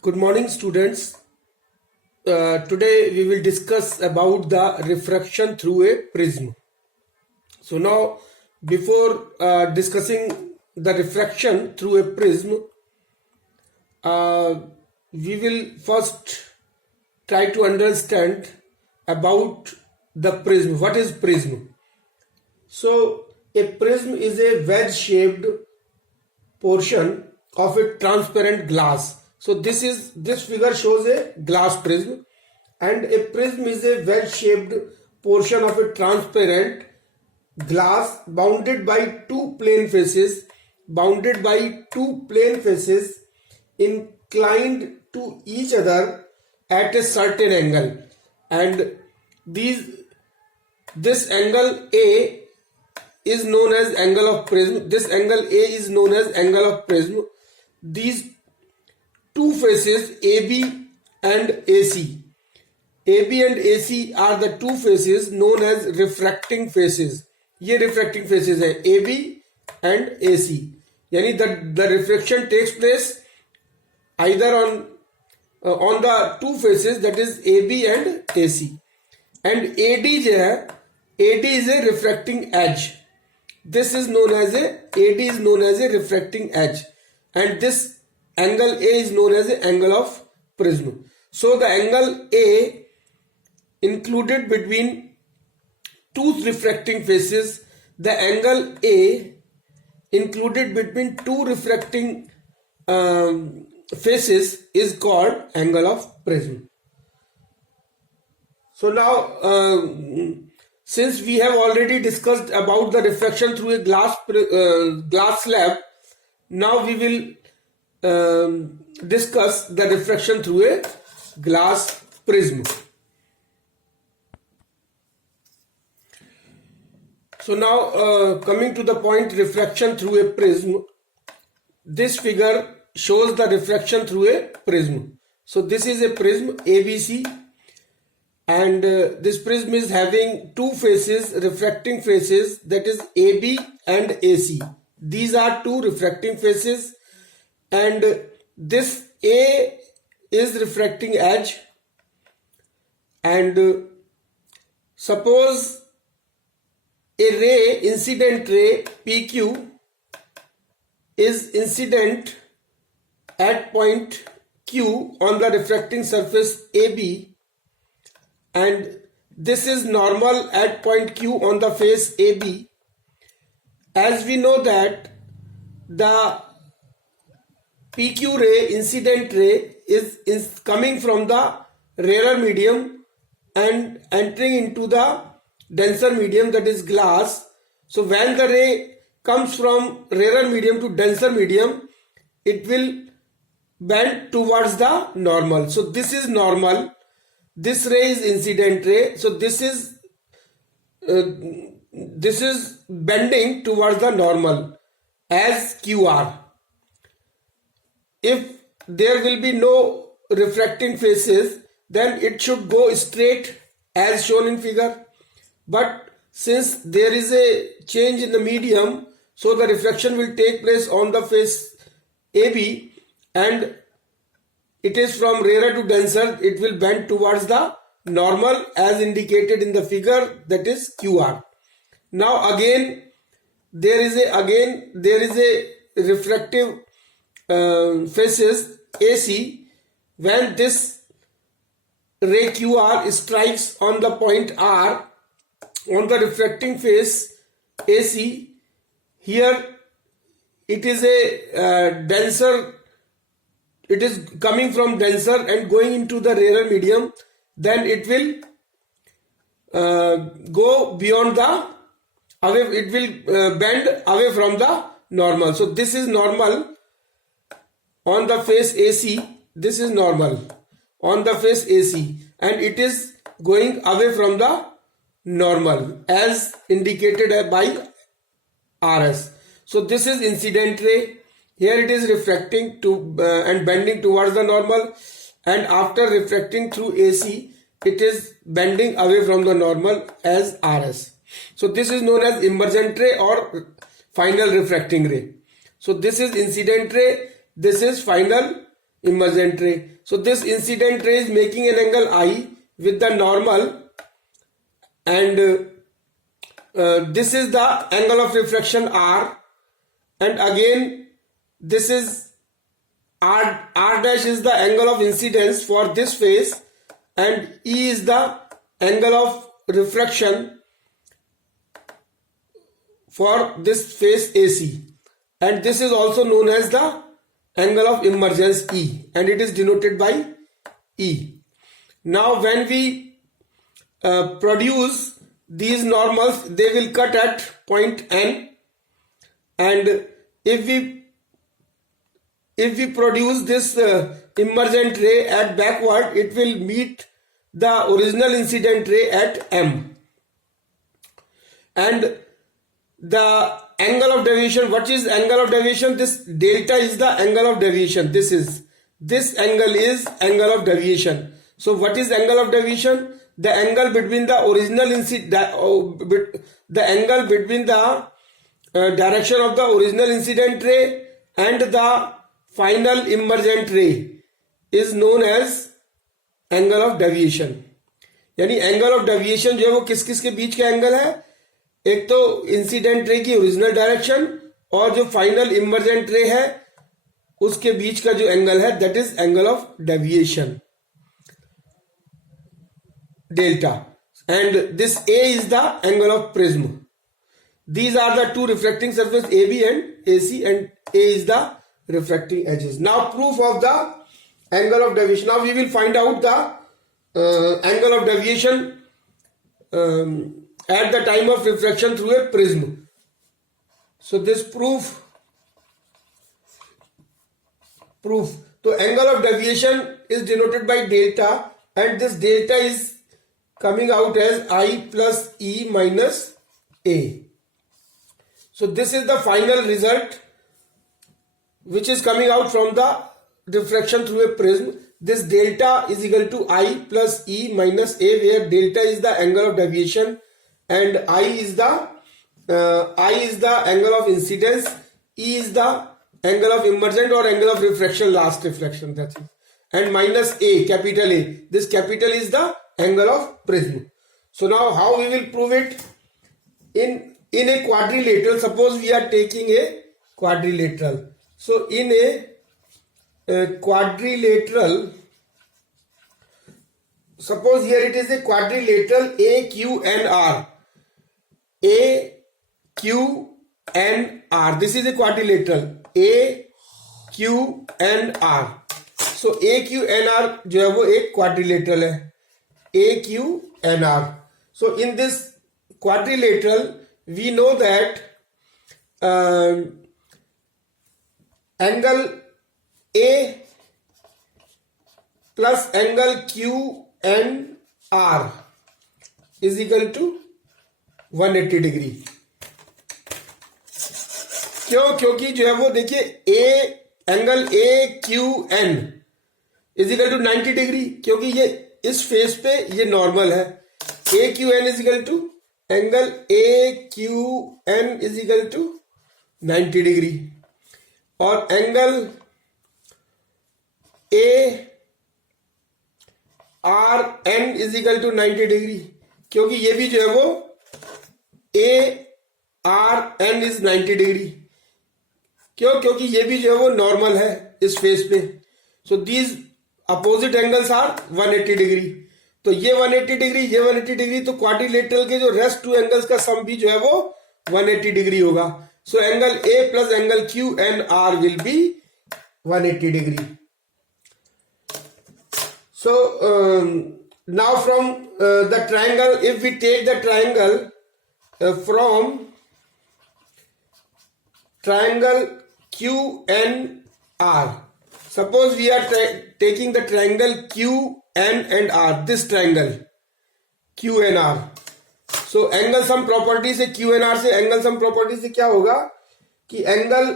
Good morning, students. Today we will discuss about the refraction through a prism. So now, before discussing the refraction through a prism, uh, we will first try to understand about the prism. What is prism? So a prism is a wedge-shaped portion of a transparent glass. So this figure shows a glass prism, and a prism is a wedge-shaped portion of a transparent glass bounded by two plane faces, inclined to each other at a certain angle, and this angle A is known as angle of prism. This angle A is known as angle of prism. These two faces AB and AC. AB and AC are the two faces known as refracting faces. ये refracting faces है AB and AC. यानी the refraction takes place either on the two faces, that is AB and AC. And AD जो है, AD is a refracting edge. This is known as AD is known as a refracting edge, and this angle A is known as the angle of prism. So the angle A included between two refracting faces, the angle A included between two refracting faces is called angle of prism. So now, since we have already discussed about the refraction through a glass slab, now we will discuss the refraction through a glass prism. So now, coming to the point refraction through a prism, this figure shows the refraction through a prism. So this is a prism ABC, and this prism is having two faces, refracting faces, that is AB and AC. These are two refracting faces, and this A is refracting edge, and suppose a ray, incident ray PQ is incident at point Q on the refracting surface AB, and this is normal at point Q on the face AB. As we know that the PQ ray, incident ray, is coming from the rarer medium and entering into the denser medium, that is glass. So when the ray comes from rarer medium to denser medium, it will bend towards the normal. So this is normal. This ray is incident ray. So this is bending towards the normal as QR. If there will be no refracting faces, then it should go straight as shown in figure. But since there is a change in the medium, so the refraction will take place on the face AB, and it is from rarer to denser, it will bend towards the normal as indicated in the figure, that is QR. Now again there is a refractive faces AC. When this ray QR strikes on the point R on the refracting face AC, here it is a denser, it is coming from denser and going into the rarer medium, then it will go beyond the away, it will bend away from the normal. So this is normal on the face AC, this is normal on the face AC, and it is going away from the normal as indicated by RS. So this is incident ray. Here it is refracting to and bending towards the normal, and after refracting through AC, it is bending away from the normal as RS. So this is known as emergent ray or final refracting ray. So this is incident ray, this is final emergent ray. So this incident ray is making an angle I with the normal, and this is the angle of refraction R, and again this is R dash is the angle of incidence for this phase, and E is the angle of refraction for this phase AC, and this is also known as the angle of emergence E, and it is denoted by E. Now when we produce these normals, they will cut at point N, and if we produce this emergent ray at backward, it will meet the original incident ray at M, and the angle of deviation, what is angle of deviation? This delta is the angle of deviation. This angle is angle of deviation. So what is angle of deviation? The angle between the original the angle between the direction of the original incident ray and the final emergent ray is known as angle of deviation. यानी angle of deviation जो है वो किस किस के बीच का angle है? एक तो इंसिडेंट रे की ओरिजिनल डायरेक्शन और जो फाइनल इमर्जेंट रे है उसके बीच का जो एंगल है, that is angle of deviation, delta, and this A is the angle of prism. These are the two refracting surface AB and AC, and A is the refracting edges. Now proof of the angle of deviation. Now we will find out the angle of deviation at the time of refraction through a prism. So this proof. So angle of deviation is denoted by delta, and this delta is coming out as I plus E minus A. So this is the final result which is coming out from the refraction through a prism. This delta is equal to I plus E minus A, where delta is the angle of deviation and I is the angle of incidence, E is the angle of emergent or angle of refraction, last refraction, that's it, and minus A, capital A. This capital is the angle of prism. So now how we will prove it? In a quadrilateral, suppose we are taking a quadrilateral. So in a quadrilateral, suppose here it is a quadrilateral A, Q and R. A, Q and R. This is a quadrilateral A, Q and R. So A, Q and R जो है वो एक quadrilateral है. A, Q and R. So in this quadrilateral, we know that angle A plus angle Q and R is equal to 180 degree. क्योंकि जो है वो देखिए angle A Q N is equal to 90 degree, क्योंकि ये इस face पे ये नॉर्मल है. A Q N is equal to angle A Q N is equal to 90 degree, और angle A R N is equal to 90 degree, क्योंकि ये भी जो है वो A R N is 90 degree. क्योंकि ये भी जो है वो नॉर्मल है इस फेस पे. So these opposite angles are 180 degree. तो ये 180 डिग्री, ये 180 डिग्री, तो क्वाड्रिलेटरल के जो रेस्ट टू एंगल्स का सम भी जो है वो 180 डिग्री होगा. So angle A plus angle Q and R will be 180 degree. So now from the triangle, if we take the triangle from triangle QNR, suppose we are taking the triangle QN and R, this triangle QNR. So angle sum property से QNR से angle sum property से क्या होगा कि angle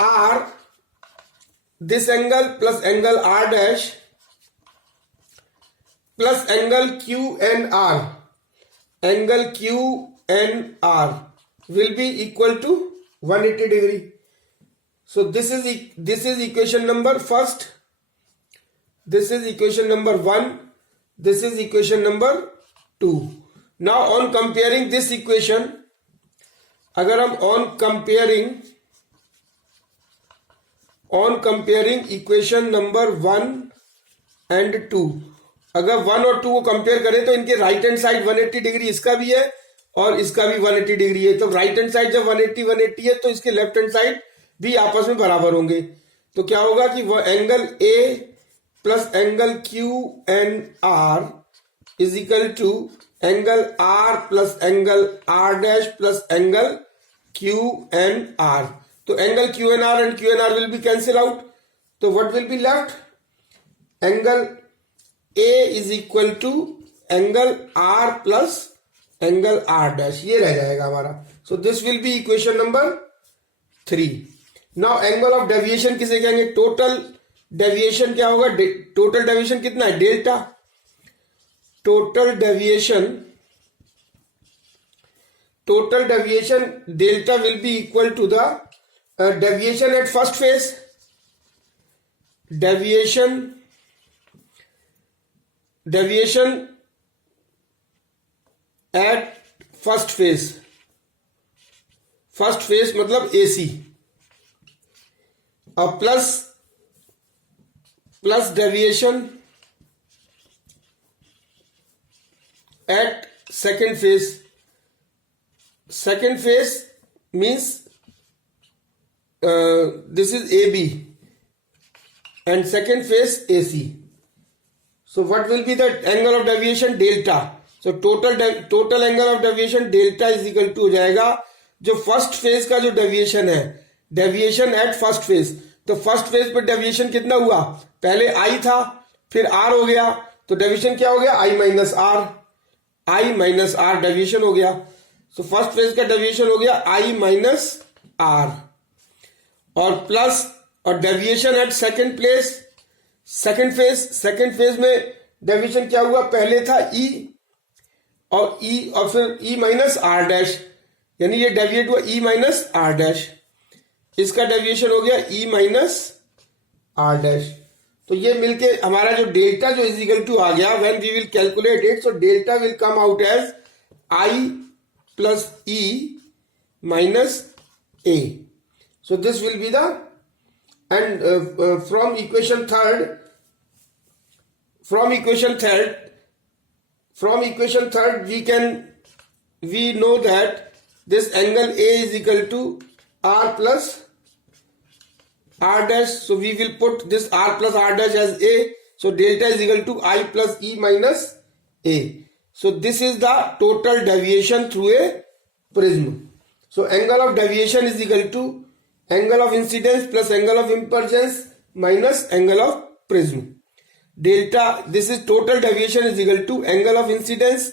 R, this angle plus angle R dash plus angle QNR, angle QNR will be equal to 180 degree. So this is equation number first, this is equation number 1, this is equation number 2. Now on comparing this equation, अगर हम on comparing equation number 1 and 2, अगर 1 और 2 को compare करें तो इनके right hand side 180 degree इसका भी है और इसका भी 180 डिग्री है। तो राइट हैंड साइड जब 180 है तो इसके लेफ्ट हैंड साइड भी आपस में बराबर होंगे। तो क्या होगा कि वो angle A plus angle Q N R is equal to angle R plus angle R dash plus angle Q N R. तो angle Q N R and Q N R will be cancel out. तो what will be left? Angle A is equal to angle R plus angle R dash, ये रह जाएगा हमारा। So this will be equation number 3। Now angle of deviation किसे कहेंगे? Total deviation क्या होगा? Total deviation कितना है? Delta. Total deviation delta will be equal to the deviation at first face. Deviation at first face मतलब A C, और plus deviation at second face. Second face means this is A B and second face A C. So what will be the angle of deviation? Delta. तो total angle of deviation delta is equal to हो जाएगा जो first face का जो deviation है, deviation at first phase. तो first phase पर deviation कितना हुआ? पहले आई था फिर आर हो गया, तो डेविएशन क्या हो गया? आई माइनस आर डेविएशन हो गया। तो फर्स्ट फेज का डेविएशन हो गया आई माइनस आर, और प्लस और डेविएशन एट सेकेंड फेज में डेविएशन क्या हुआ? पहले था ई और फिर ई माइनस आर डैश, यानी ये डेविएट हुआ ई माइनस आर डैश, इसका डेविएशन हो गया ई माइनस आर डैश। तो ये मिलके हमारा जो डेल्टा जो इज इक्वल टू आ गया, when we will calculate it, so delta will come out as I plus E minus A. So this will be the end from equation third we know that this angle A is equal to R plus R dash. So we will put this R plus R dash as A. So delta is equal to I plus E minus A. So this is the total deviation through a prism. So angle of deviation is equal to angle of incidence plus angle of emergence minus angle of prism. Delta, this is total deviation is equal to angle of incidence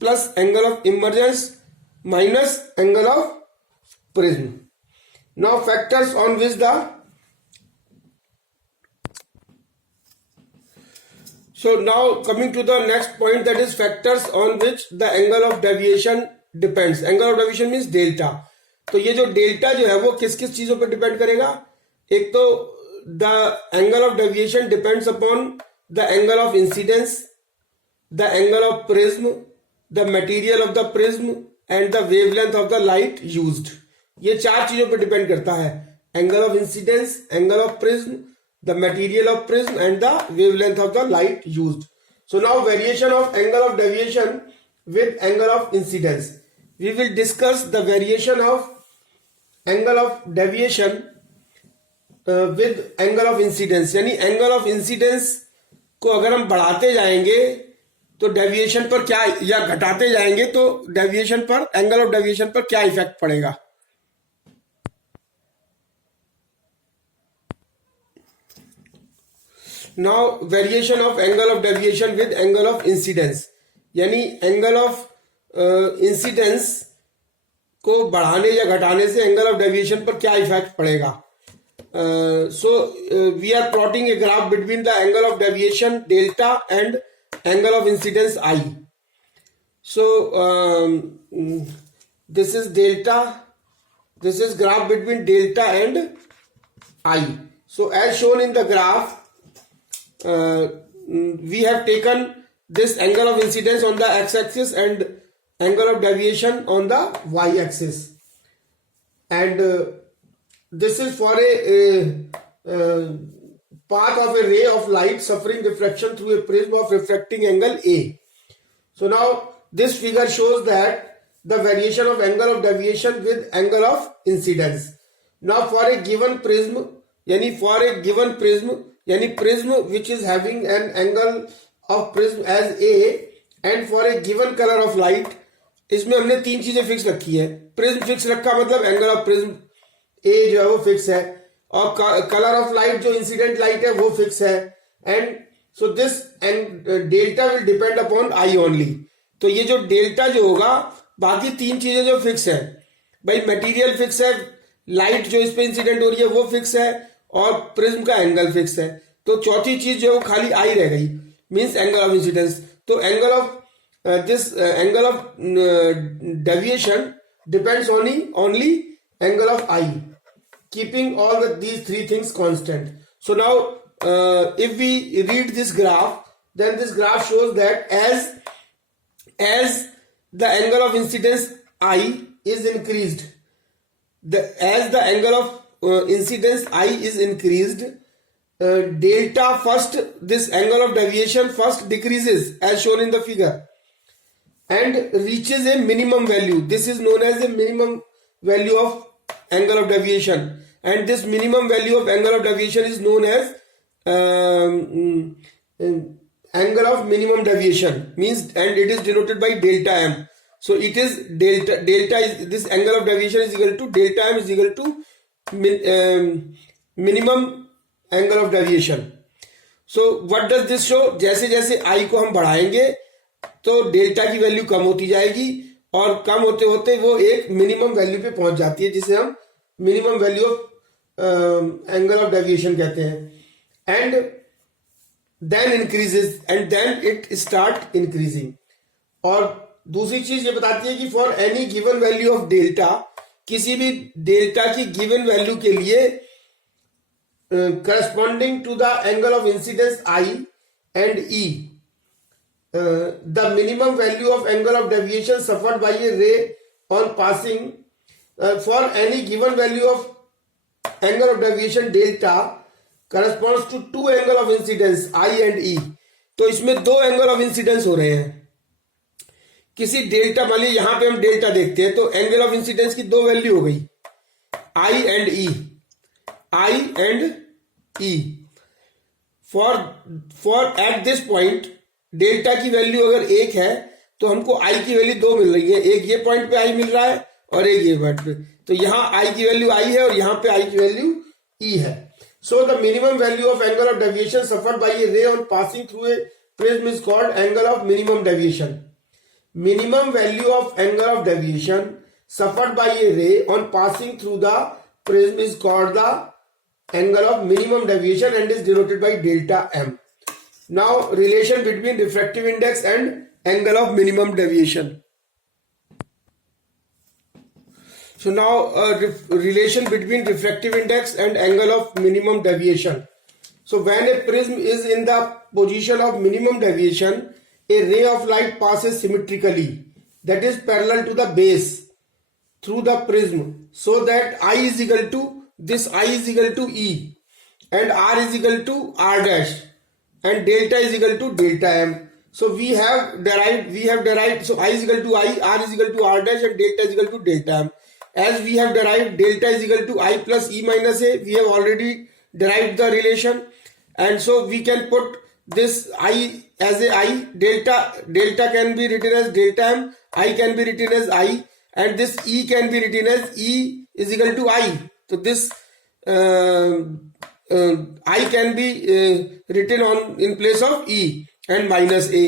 plus angle of emergence minus angle of prism. Now factors on which so now coming to the next point, that is factors on which the angle of deviation depends. Angle of deviation means delta. तो ये जो delta जो है वो किस किस चीजों पर डिपेंड करेगा? एक तो the angle of deviation depends upon the angle of incidence, the angle of prism, the material of the prism and the wavelength of the light used. ये चार चीजों पर डिपेंड करता है: angle of incidence, angle of prism, the material of prism and the wavelength of the light used. So now variation of angle of deviation with angle of incidence. We will discuss the variation of angle of deviation with angle of incidence. यानी angle of incidence को अगर हम बढ़ाते जाएंगे तो deviation पर क्या, या घटाते जाएंगे तो डेविएशन पर, एंगल ऑफ डेविएशन पर क्या इफेक्ट पड़ेगा? Now variation of angle of deviation with angle of incidence, यानी एंगल ऑफ इंसिडेंस को बढ़ाने या घटाने से एंगल ऑफ डेविएशन पर क्या इफेक्ट पड़ेगा? So we are plotting a graph between the angle of deviation delta and angle of incidence I. So this is delta, this is graph between delta and I. So as shown in the graph, we have taken this angle of incidence on the x-axis and angle of deviation on the y-axis, and this is for a path of a ray of light suffering reflection through a prism of refracting angle A. So now this figure shows that the variation of angle of deviation with angle of incidence. Now for a given prism, yani prism which is having an angle of prism as A, and for a given color of light, इसमें हमने तीन चीजें fix रखी है. Prism fix रखा मतलब angle of prism ए जो है वो फिक्स है, और कलर ऑफ लाइट जो इंसिडेंट लाइट है वो फिक्स है, and so this and delta will depend upon I only. तो ये जो डेल्टा जो होगा, बाकी तीन चीजें जो फिक्स है भाई, मटेरियल फिक्स है, लाइट जो इस पे इंसिडेंट हो रही है वो फिक्स है, और प्रिज्म का एंगल फिक्स है. तो चौथी चीज जो है वो खाली आई रह गई, मीन्स एंगल ऑफ इंसिडेंस. तो angle of this angle of deviation depends only angle of I, keeping all these three things constant. So now if we read this graph, then this graph shows that as the angle of incidence I is increased, as the angle of incidence I is increased, delta first, this angle of deviation first decreases as shown in the figure, and reaches a minimum value. This is known as a minimum value of angle of deviation, and this minimum value of angle of deviation is known as angle of minimum deviation, means, and it is denoted by delta m. So it is delta is, this angle of deviation is equal to delta m is equal to minimum angle of deviation. So what does this show? जैसे जैसे I को हम बढ़ाएंगे तो delta की value कम होती जाएगी, और कम होते होते वो एक मिनिमम वैल्यू पे पहुंच जाती है, जिसे हम minimum value of angle of deviation कहते हैं, and then increases, and then it start increasing. और दूसरी चीज ये बताती है कि for any given value of delta, किसी भी डेल्टा की गिवन वैल्यू के लिए corresponding to the angle of incidence I and E, the minimum value of angle of deviation suffered by a ray on passing, for any given value of angle of deviation delta corresponds to two angle of incidence I and E. तो इसमें दो angle of incidence हो रहे हैं. किसी delta, मान लीजिए यहां पे हम डेल्टा देखते हैं, तो एंगल ऑफ इंसिडेंस की दो वैल्यू हो गई, I and E, I and E. For at this point delta की वैल्यू अगर एक है तो हमको आई की वैल्यू दो मिल रही है, एक ये पॉइंट पे आई मिल रहा है और एक ये पॉइंट पे. तो यहाँ आई की वैल्यू आई है और यहाँ पे आई की वैल्यू ई है. So the minimum value of angle of deviation suffered by a ray on passing through a prism is called angle of minimum deviation. Minimum value of angle of deviation suffered by a ray on passing through the prism is called the angle of minimum deviation and is denoted by delta M. Now relation between refractive index and angle of minimum deviation. So now relation between refractive index and angle of minimum deviation. So when a prism is in the position of minimum deviation, a ray of light passes symmetrically, that is parallel to the base, through the prism, so that I is equal to, this I is equal to E, and R is equal to R dash, and delta is equal to delta m. So we have derived, so I is equal to I, R is equal to R dash, and delta is equal to delta m. As we have derived delta is equal to I plus E minus A, we have already derived the relation, and so we can put this I as a I, delta can be written as delta m, I can be written as I, and this E can be written as E is equal to I. So this I can be written on in place of E and minus A.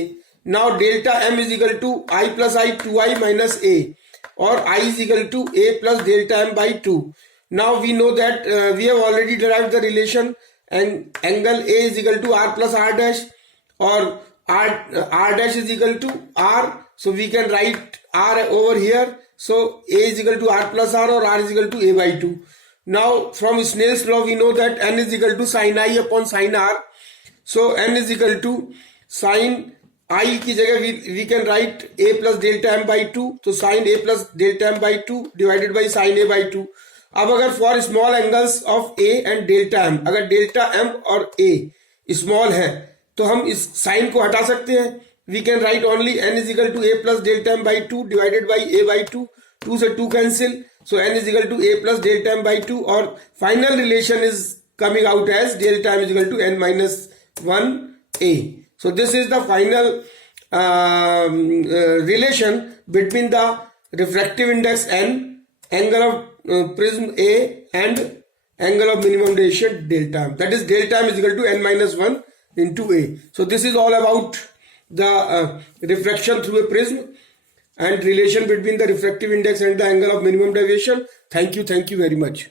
Now delta m is equal to I plus I 2I minus A, or I is equal to A plus delta m by 2. Now we know that we have already derived the relation, and angle A is equal to R plus R dash, or R dash is equal to R. So we can write R over here. So A is equal to R plus R, or R is equal to A by 2. Now from Snell's law we know that n is equal to sin I upon sin R. So n is equal to sin I की जगह we can write a plus delta m by 2. तो sin a plus delta m by 2 divided by sin a by 2. अब अगर for small angles of a and delta m, अगर delta m और a small है तो हम इस sine को हटा सकते हैं. We can write only n is equal to a plus delta m by 2 divided by a by 2. 2 से 2 cancel, so n is equal to a plus delta m by 2 और final relation is coming out as delta m is equal to n minus 1a. So this is the final relation between the refractive index n, angle of prism A and angle of minimum deviation delta m. That is delta m is equal to n minus 1 into a. So this is all about the refraction through a prism and relation between the refractive index and the angle of minimum deviation. Thank you very much.